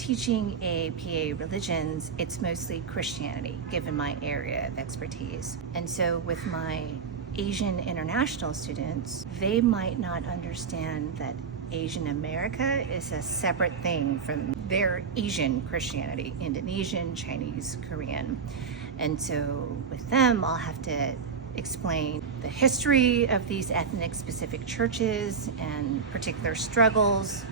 teaching APA religions, it's mostly Christianity, given my area of expertise. And so with my Asian international students, they might not understand that Asian America is a separate thing from their Asian Christianity, Indonesian, Chinese, Korean. And so with them, I'll have to explain the history of these ethnic specific churches and particular struggles,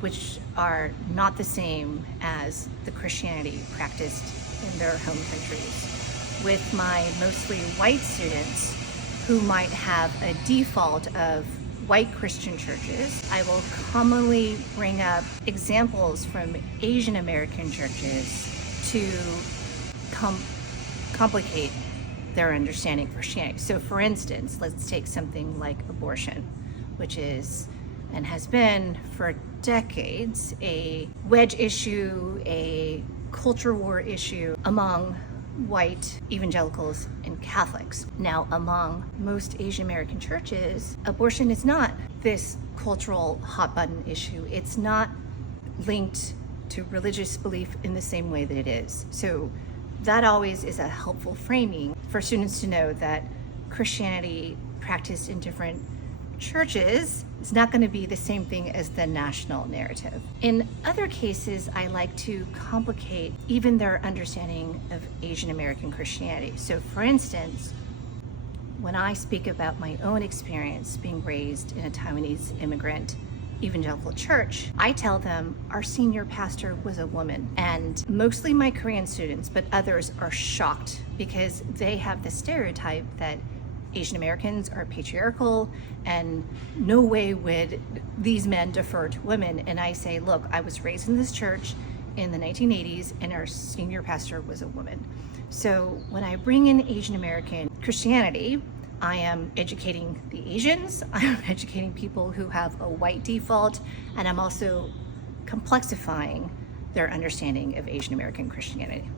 which are not the same as the Christianity practiced in their home countries. With my mostly white students who might have a default of white Christian churches, I will commonly bring up examples from Asian American churches to complicate their understanding of Christianity. So for instance, let's take something like abortion, which is and has been for decades a wedge issue, a culture war issue among white evangelicals and Catholics. Now, among most Asian American churches, abortion is not this cultural hot button issue. It's not linked to religious belief in the same way that it is. So that always is a helpful framing for students to know that Christianity practiced in different churches is not going to be the same thing as the national narrative. In other cases, I like to complicate even their understanding of Asian American Christianity. So for instance, when I speak about my own experience being raised in a Taiwanese immigrant evangelical church, I tell them our senior pastor was a woman. And mostly my Korean students, but others are shocked because they have the stereotype that Asian Americans are patriarchal and no way would these men defer to women. And I say, look, I was raised in this church in the 1980s and our senior pastor was a woman. So when I bring in Asian American Christianity, I am educating the Asians, I'm educating people who have a white default, and I'm also complexifying their understanding of Asian American Christianity.